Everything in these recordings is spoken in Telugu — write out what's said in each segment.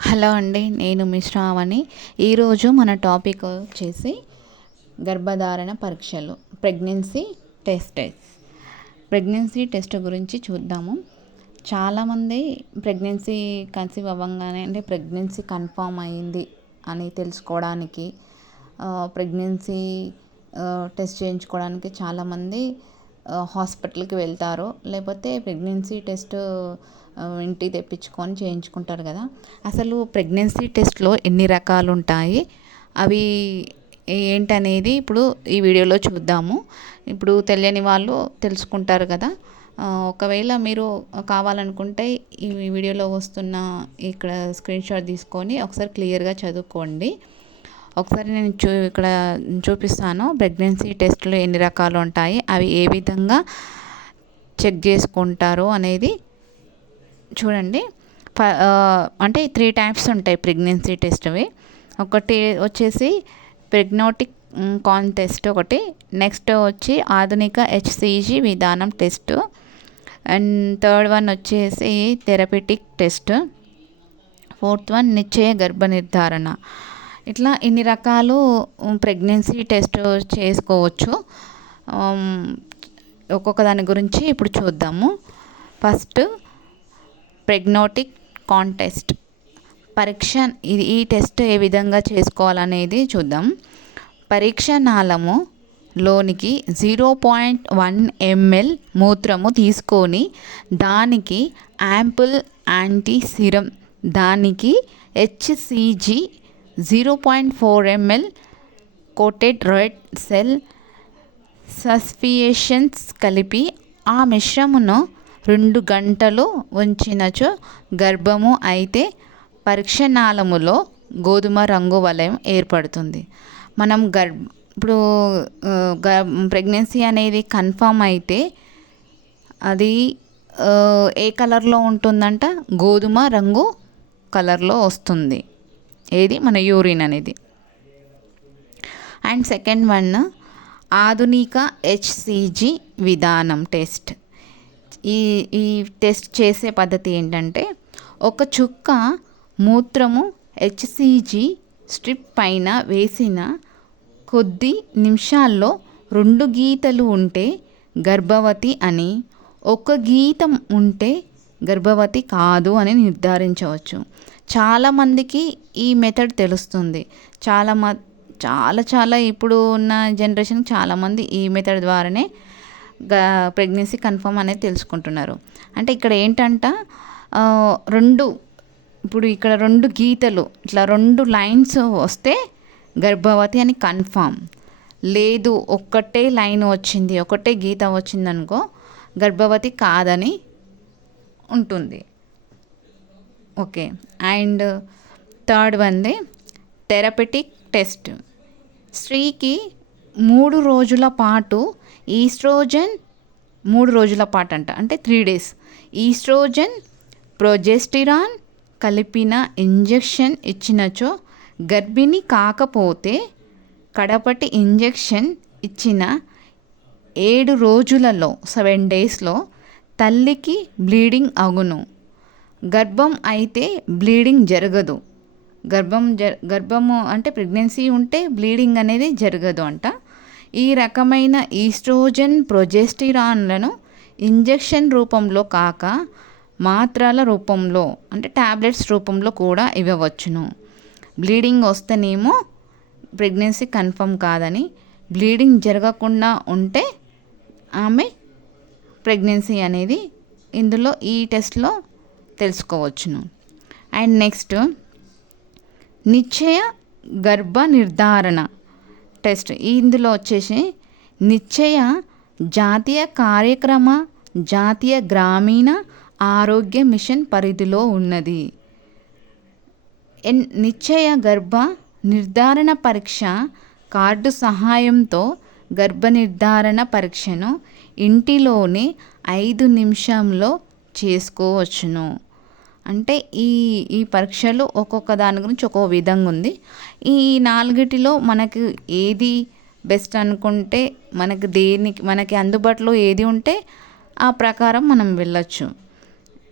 హలో అండి నేను మిశ్రావణి ఈరోజు మన టాపిక్ వచ్చేసి గర్భధారణ పరీక్షలు ప్రెగ్నెన్సీ టెస్ట్ ప్రెగ్నెన్సీ టెస్ట్ గురించి చూద్దాము. చాలామంది ప్రెగ్నెన్సీ కన్సీవ్ అవ్వగానే అంటే ప్రెగ్నెన్సీ కన్ఫామ్ అయింది అని తెలుసుకోవడానికి ప్రెగ్నెన్సీ టెస్ట్ చేయించుకోవడానికి చాలామంది హాస్పిటల్కి వెళ్తారు లేకపోతే ప్రెగ్నెన్సీ టెస్ట్ ఇంటికి తెప్పించుకొని చేయించుకుంటారు కదా. అసలు ప్రెగ్నెన్సీ టెస్ట్లో ఎన్ని రకాలు ఉంటాయి అవి ఏంటనేది ఇప్పుడు ఈ వీడియోలో చూద్దాము. ఇప్పుడు తెలియని వాళ్ళు తెలుసుకుంటారు కదా. ఒకవేళ మీరు కావాలనుకుంటే ఈ వీడియోలో వస్తున్న ఇక్కడ స్క్రీన్ షాట్ తీసుకొని ఒకసారి క్లియర్గా చదువుకోండి. ఒకసారి నేను చూ ఇక్కడ చూపిస్తాను. ప్రెగ్నెన్సీ టెస్ట్లు ఎన్ని రకాలు ఉంటాయి? అవి ఏ విధంగా చెక్ చేసుకుంటారు అనేది చూడండి. అంటే త్రీ టైప్స్ ఉంటాయి ప్రెగ్నెన్సీ టెస్ట్వి. ఒకటి వచ్చేసి ప్రెగ్నోటిక్ కాన్ టెస్ట్ ఒకటి. నెక్స్ట్ వచ్చి ఆధునిక హెచ్సిజి విధానం టెస్ట్. అండ్ థర్డ్ వన్ వచ్చేసి థెరపెటిక్ టెస్ట్. ఫోర్త్ వన్ నిశ్చయ గర్భ నిర్ధారణ. ఇట్లా ఇన్ని రకాలు ప్రెగ్నెన్సీ టెస్ట్ చేసుకోవచ్చు. ఒక్కొక్క దాని గురించి ఇప్పుడు చూద్దాము. ఫస్ట్ ప్రెగ్నోటిక్ కాంటెస్ట్. పరీక్ష ఇది ఈ టెస్ట్ ఏ విధంగా చేసుకోవాలనేది చూద్దాం. పరీక్ష నాళము లోనికి జీరో పాయింట్ వన్ ఎంఎల్ మూత్రము తీసుకొని దానికి యాంపుల్ యాంటీ సిరం దానికి HCG zero point four ML coated red cell suspensions కలిపి ఆ మిశ్రమును రెండు గంటలు ఉంచినచో గర్భము అయితే పరీక్షణాలములో గోధుమ రంగు వలయం ఏర్పడుతుంది. మనం గర్భ ఇప్పుడు ప్రెగ్నెన్సీ అనేది కన్ఫామ్ అయితే అది ఏ కలర్లో ఉంటుందంట? గోధుమ రంగు కలర్లో వస్తుంది. ఏది? మన యూరిన్ అనేది. అండ్ సెకండ్ వన్ ఆధునిక హెచ్సిజి విధానం టెస్ట్. ఈ ఈ టెస్ట్ చేసే పద్ధతి ఏంటంటే ఒక చుక్క మూత్రము హెచ్సిజి స్ట్రిప్ పైన వేసిన కొద్ది నిమిషాల్లో రెండు గీతలు ఉంటే గర్భవతి అని ఒక గీతం ఉంటే గర్భవతి కాదు అని నిర్ధారించవచ్చు. చాలామందికి ఈ మెథడ్ తెలుస్తుంది. చాలా మ చాలా చాలా ఇప్పుడు ఉన్న జనరేషన్ చాలామంది ఈ మెథడ్ ద్వారానే ప్రెగ్నెన్సీ కన్ఫర్మ్ అనేది తెలుసుకుంటున్నారు. అంటే ఇక్కడ ఏంటంట రెండు ఇప్పుడు ఇక్కడ రెండు గీతలు ఇట్లా రెండు లైన్స్ వస్తే గర్భవతి అని కన్ఫామ్ లేదు ఒక్కటే లైన్ వచ్చింది ఒకటే గీత వచ్చిందనుకో గర్భవతి కాదని ఉంటుంది. ఓకే. అండ్ థర్డ్ వన్ది థెరపెటిక్ టెస్ట్. స్త్రీకి మూడు రోజుల పాటు ఈస్ట్రోజన్ మూడు రోజుల పాటు అంట అంటే త్రీ డేస్. ఈస్ట్రోజన్ ప్రొజెస్టిరాన్ కలిపిన ఇంజెక్షన్ ఇచ్చినచో గర్భిణి కాకపోతే కడపటి ఇంజెక్షన్ ఇచ్చిన ఏడు రోజులలో సెవెన్ డేస్లో తల్లికి బ్లీడింగ్ అగును గర్భం అయితే బ్లీడింగ్ జరగదు. గర్భం జ గర్భము అంటే ప్రెగ్నెన్సీ ఉంటే బ్లీడింగ్ అనేది జరగదు అంట. ఈ రకమైన ఈస్ట్రోజన్ ప్రొజెస్టిరాన్లను ఇంజెక్షన్ రూపంలో కాక మాత్రల రూపంలో అంటే ట్యాబ్లెట్స్ రూపంలో కూడా ఇవ్వవచ్చును. బ్లీడింగ్ వస్తేనేమో ప్రెగ్నెన్సీ కన్ఫర్మ్ కాదని బ్లీడింగ్ జరగకుండా ఉంటే ఆమె ప్రెగ్నెన్సీ అనేది ఇందులో ఈ టెస్ట్లో తెలుసుకోవచ్చును. అండ్ నెక్స్ట్ నిశ్చయ గర్భ నిర్ధారణ టెస్ట్. ఇందులో వచ్చేసి నిశ్చయ జాతీయ కార్యక్రమ జాతీయ గ్రామీణ ఆరోగ్య మిషన్ పరిధిలో ఉన్నది. నిశ్చయ గర్భ నిర్ధారణ పరీక్ష కార్డు సహాయంతో గర్భ నిర్ధారణ పరీక్షను ఇంటిలోనే ఐదు నిమిషంలో చేసుకోవచ్చును. అంటే ఈ ఈ పరీక్షలు ఒక్కొక్క దాని గురించి ఒక్కొక్క విధంగా ఉంది. ఈ నాలుగిటిలో మనకు ఏది బెస్ట్ అనుకుంటే మనకు దేనికి మనకి అందుబాటులో ఏది ఉంటే ఆ ప్రకారం మనం వెళ్ళచ్చు.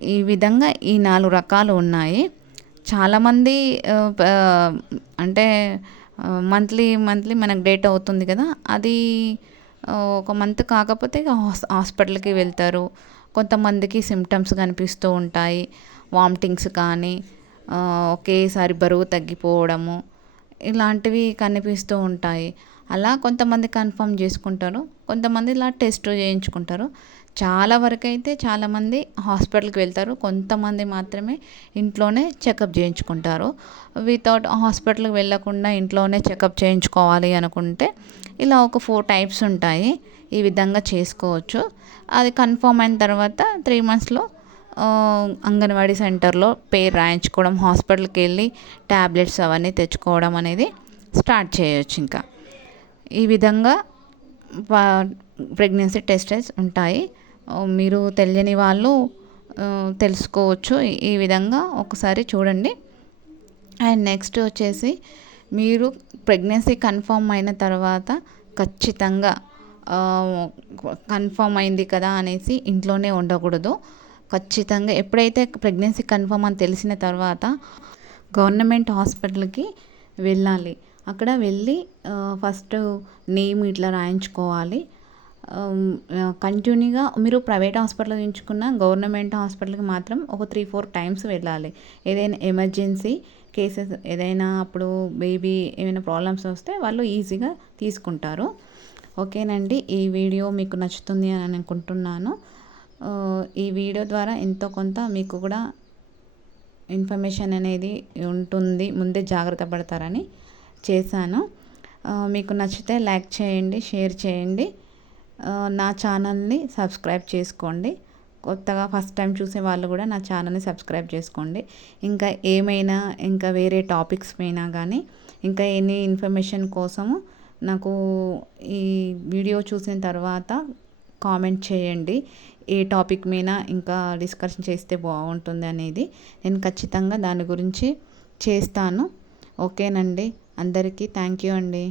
ఈ విధంగా ఈ నాలుగు రకాలు ఉన్నాయి. చాలామంది అంటే మంత్లీ మంత్లీ మనకు డేట్ అవుతుంది కదా అది ఒక మంత్ కాకపోతే హాస్ హాస్పిటల్కి వెళ్తారు. కొంతమందికి సిమ్టమ్స్ కనిపిస్తూ ఉంటాయి. వామిటింగ్స్ కానీ ఒకేసారి బరువు తగ్గిపోవడము ఇలాంటివి కనిపిస్తూ ఉంటాయి. అలా కొంతమంది కన్ఫర్మ్ చేసుకుంటారు. కొంతమంది ఇలా టెస్ట్ చేయించుకుంటారు. చాలా వరకు అయితే చాలామంది హాస్పిటల్కి వెళ్తారు. కొంతమంది మాత్రమే ఇంట్లోనే చెకప్ చేయించుకుంటారు. వితౌట్ హాస్పిటల్కి వెళ్ళకుండా ఇంట్లోనే చెకప్ చేయించుకోవాలి అనుకుంటే ఇలా ఒక ఫోర్ టైప్స్ ఉంటాయి. ఈ విధంగా చేసుకోవచ్చు. అది కన్ఫర్మ్ అయిన తర్వాత త్రీ మంత్స్లో అంగన్వాడీ సెంటర్లో పేరు రాయించుకోవడం హాస్పిటల్కి వెళ్ళి ట్యాబ్లెట్స్ అవన్నీ తెచ్చుకోవడం అనేది స్టార్ట్ చేయొచ్చు ఇంకా. ఈ విధంగా ప్రెగ్నెన్సీ టెస్టెస్ ఉంటాయి. మీరు తెలియని వాళ్ళు తెలుసుకోవచ్చు. ఈ- ఈ విధంగా ఒకసారి చూడండి. అండ్ నెక్స్ట్ వచ్చేసి మీరు ప్రెగ్నెన్సీ కన్ఫర్మ్ అయిన తర్వాత ఖచ్చితంగా కన్ఫర్మ్ అయింది కదా అనేసి ఇంట్లోనే ఉండకూడదు. ఖచ్చితంగా ఎప్పుడైతే ప్రెగ్నెన్సీ కన్ఫర్మ్ అని తెలిసిన తర్వాత గవర్నమెంట్ హాస్పిటల్కి వెళ్ళాలి. అక్కడ వెళ్ళి ఫస్ట్ నేమ్ ఇట్లా రాయించుకోవాలి. కంటిన్యూగా మీరు ప్రైవేట్ హాస్పిటల్ ఎంచుకున్న గవర్నమెంట్ హాస్పిటల్కి మాత్రం ఒక త్రీ ఫోర్ టైమ్స్ వెళ్ళాలి. ఏదైనా ఎమర్జెన్సీ కేసెస్ ఏదైనా అప్పుడు బేబీ ఏమైనా ప్రాబ్లమ్స్ వస్తే వాళ్ళు ఈజీగా తీసుకుంటారు. ఓకేనండి ఈ వీడియో మీకు నచ్చుతుంది అని అనుకుంటున్నాను. ఈ వీడియో ద్వారా ఎంతో కొంత మీకు కూడా ఇన్ఫర్మేషన్ అనేది ఉంటుంది. ముందే జాగ్రత్త పడతారని చేశాను. మీకు నచ్చితే లైక్ చేయండి షేర్ చేయండి. నా ఛానల్ని సబ్స్క్రైబ్ చేసుకోండి. కొత్తగా ఫస్ట్ టైం చూసే వాళ్ళు కూడా నా ఛానల్ని సబ్స్క్రైబ్ చేసుకోండి. ఇంకా ఏమైనా ఇంకా వేరే టాపిక్స్ పైన కానీ ఇంకా ఎనీ ఇన్ఫర్మేషన్ కోసము నాకు ఈ వీడియో చూసిన తర్వాత కామెంట్ చేయండి. ఏ టాపిక్ మీద ఇంకా డిస్కషన్ చేస్తే బాగుంటుంది అనేది నేను ఖచ్చితంగా దాని గురించి చేస్తాను. ఓకేనండి. అందరికీ థ్యాంక్ యూ అండి.